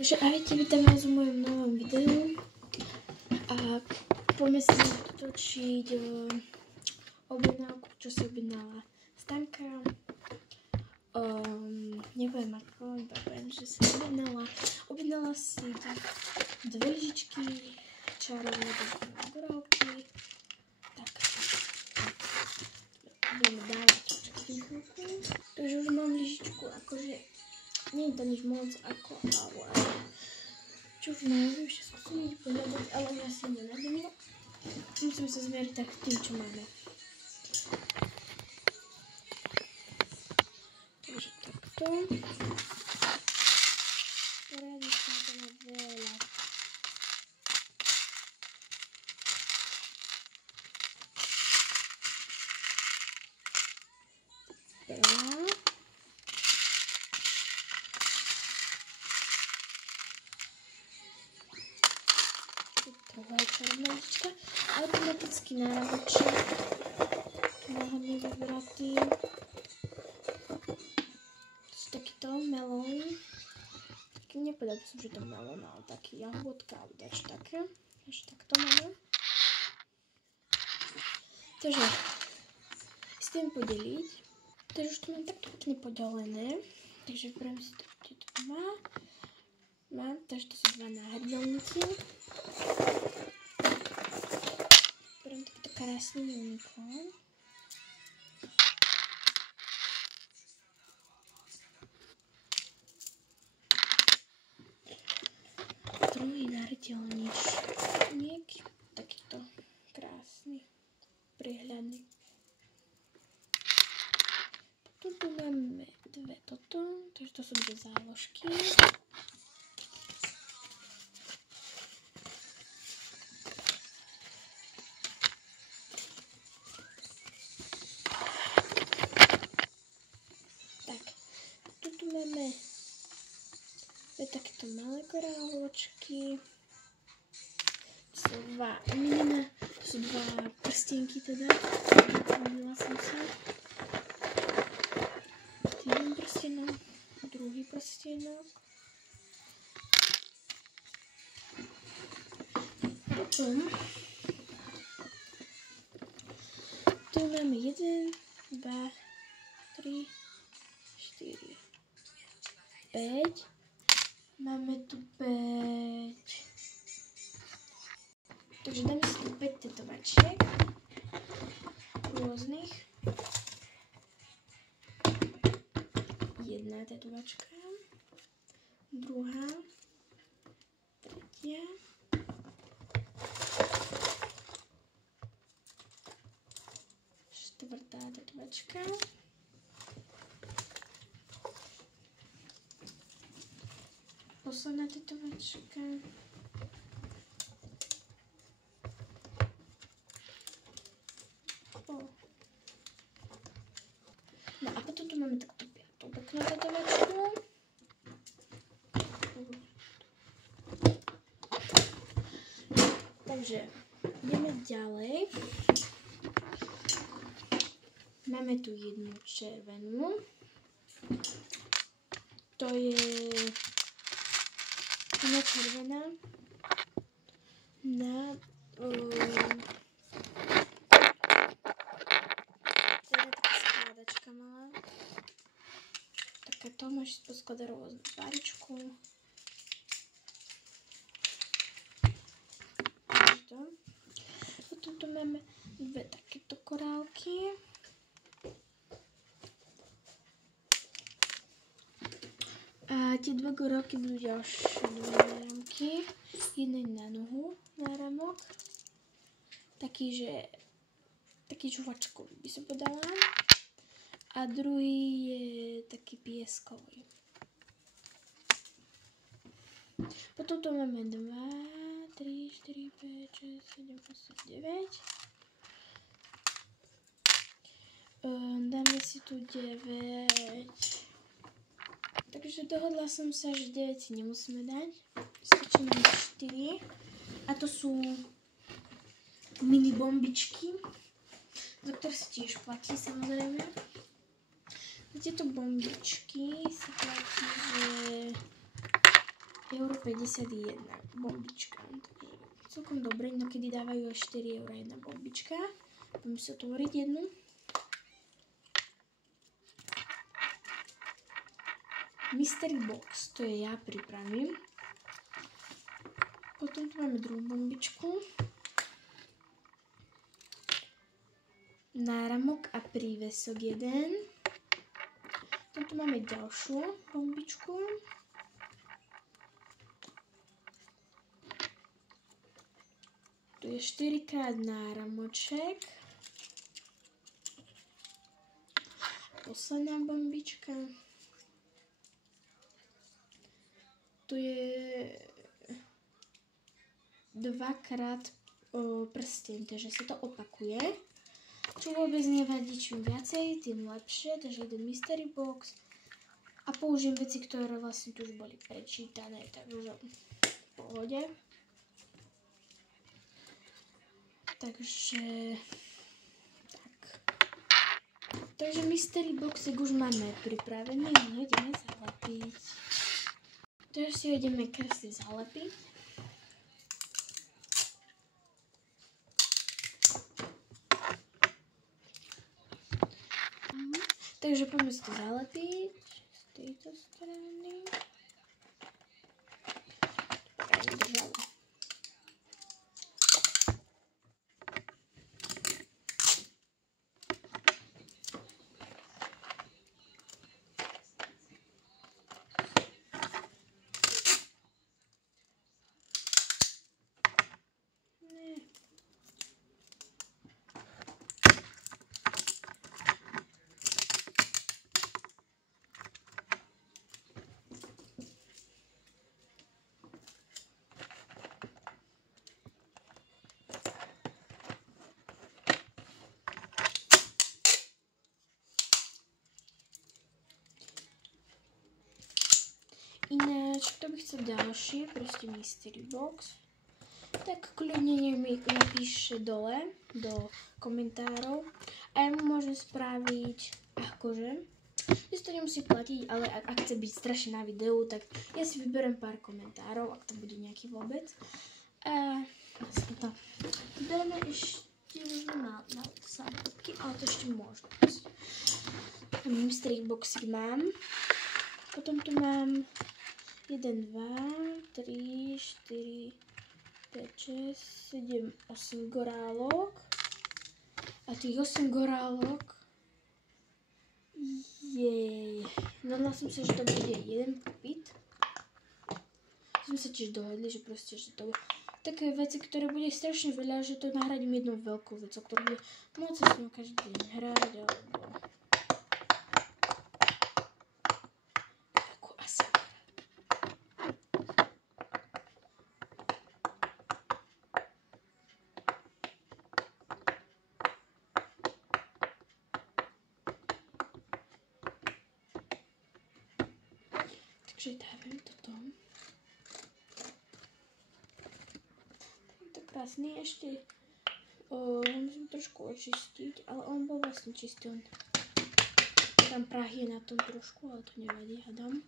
Takže ahojte, vítam vás v mojom novom videu a poďme sa natočiť objednávku, čo si objednala Stanka. Neviem ako, iba poviem, že som objednala si dve lyžičky čarové gorálky. Tak, budeme dávať chvíľku. Takže už mám lyžičku, akože nie je to nič moc ako, ale čo už neviem, ešte skúsim pohľadať, ale ja si nenájdem. Musím sa zmieriť tak tým, čo máme. Takže takto. Poradím sa to na veľa. Prvá. Druhá červená lyžička. Automatický náraboček. Tu náhodne vybratý. To sú takýto melón. Nepovedal by som, že to melón, ale taký jahodka alebo dačo také. Takže takto máme. Takže s tým podeliť. Takže už to mám takto pekne podelené. Takže prvým si to tieto dva. Mám, takže to sú dva náhrdelníky. Beriem takýto krásny unikorn. Druhý náhrdelník, takýto krásny, prihľadný. Potom tu máme dve toto, takže to sú dve záložky. Máme takéto malé koráločky. To sú dva prstienky teda. Pomýlila som sa. Jeden prstienok, druhý prstienok. Potom tu máme 1, 2, 3, 4. 5. Máme tu 5. Takže dáme si tu 5 tetovačiek rôznych. Jedna tetovačka, druhá, tretia, štvrtá tetovačka. Posledná tetovačka. No a potom tu máme takto piatú peknú tetovačku. Takže ideme ďalej. Máme tu jednu červenú. To je jedna červená na teda taká skladačka malá. Takéto môžeš poskladať rôznu páričku. Potom tu máme dve takéto korálky. A tie dve korálky budú ďalšie dve náramky. Jeden na nohu náramok. Taký žuvačkový by som podala. A druhý je taký pieskový. Potom tu máme 2, 3, 4, 5, 6, 7, 8, 9. Dáme si tu 9. Takže dohodla som sa, že 9 si nemusíme dať. Stačí nám 4. A to sú mini bombičky, za ktoré sa tiež platí samozrejme. Za tieto bombičky sa platí, že €51 bombička. Takže celkom dobre, inokedy dávajú až 4 € jedna bombička. Budem si otvoriť jednu. Mystery box, to je ja pripravím. Potom tu máme druhú bombičku. Náramok a prívesok 1. Potom tu máme ďalšiu bombičku. Tu je 4x náramoček. Posledná bombička. Tu je 2x prsten, takže sa to opakuje. Čo vôbec nevadí, čím viacej, tým lepšie. Takže jeden mystery box. A použijem veci, ktoré vlastne tu už boli prečítané, takže v pohode. Takže tak. Takže mystery boxek už máme pripravený, no ideme zalepiť. Teraz si ho ideme krásne zalepiť. Takže poďme si to zalepiť z tejto strany. Držalo. Ináč, kto by chcel ďalší, proste mystery box, tak kľudne mi napíše dole do komentárov a ja mu môžem spraviť akože. Ja si to nemusí platiť, ale ak chce byť strašne na videu, tak ja si vyberiem pár komentárov, ak tam bude nejaký vôbec. A to dáme ešte na sámkovky, ale to ešte môžem. Mystery boxy mám. Potom tu mám 1, 2, 3, 4, 5, 6, 7, 8 gorálok. A tých 8 gorálok, nadala som sa, že to bude jeden popyt. Sme sa tiež dohodli, že proste, že to bude také veci, ktoré bude strašne veľa, že to nahradím jednou veľkou vecou, ktorú bude môcť sa s ňou každý deň hrať, alebo ako asi. Takže dávame toto. To krásny ešte. Musím trošku očistiť, ale on bol vlastne čistý. Tam prah je na tom trošku, ale to nevadí, hádam.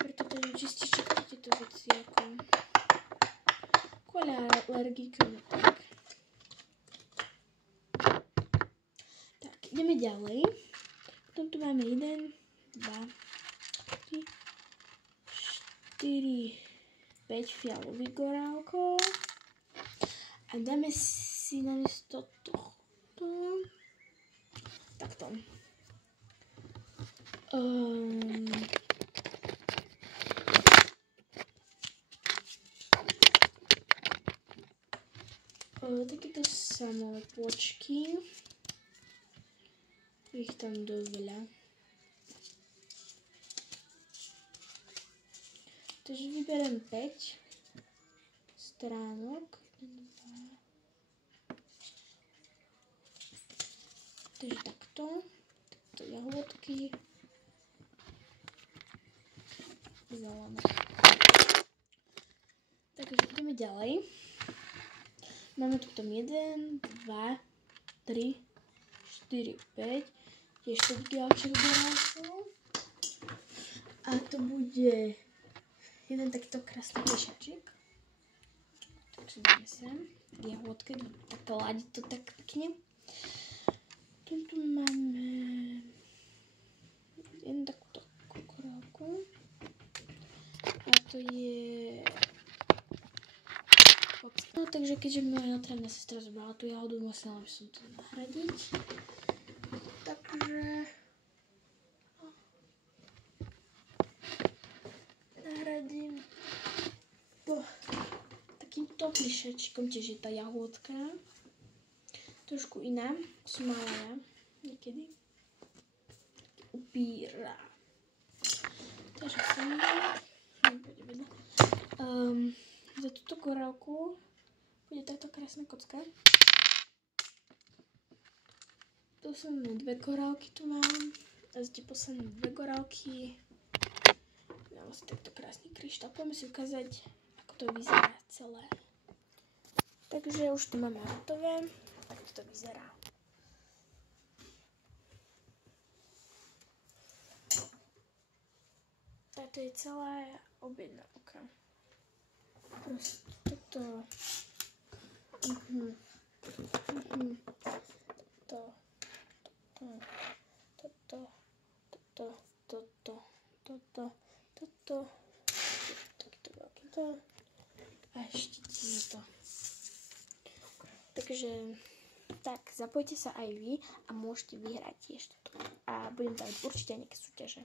Preto to nečistíš všetky tieto veci ako kvôli alergikom. Tak, ideme ďalej. Potom tu máme 1, 2, 3, 4, 5 fialových gorálkov. A dáme si namiesto tohto takto. Takéto samolepočky. Ich tam dosť veľa. Takže vyberiem 5 stránok. 2. Takže takto jahodky. Zelené. Takže ideme ďalej. Máme tu tam 1, 2, 3, 4, 5. Tiež 5 ďalších gorálkov. A to bude 1, jeden takýto krásny plišačik. Takže dáme sem jahôdky, takto ladí to tak pekne. Tu máme jednu takúto kukuráku. A to je kocka. No, takže keďže moja natravná sestra zobrala tú jahodu, musela by som to nahradiť. Takže nahradím to takýmto plišačkom, tiež je tá jahôdka. Trošku iná, som mala ja niekedy. Upíra. Takže som za túto korálku bude táto krásna kocka. Posledné 2 korálky tu mám. A zde posledné 2 korálky. Mám asi takto krásny kryštál. Poďme si ukázať, ako to vyzerá celé. Takže už to máme hotové. Tak to vyzerá. Táto je celá objednávka. Proste toto. Toto. Takýto veľký to. A ešte to. Takže tak, zapojte sa aj vy a môžete vyhrať tiež toto. A budem tam určite nejaké súťaže.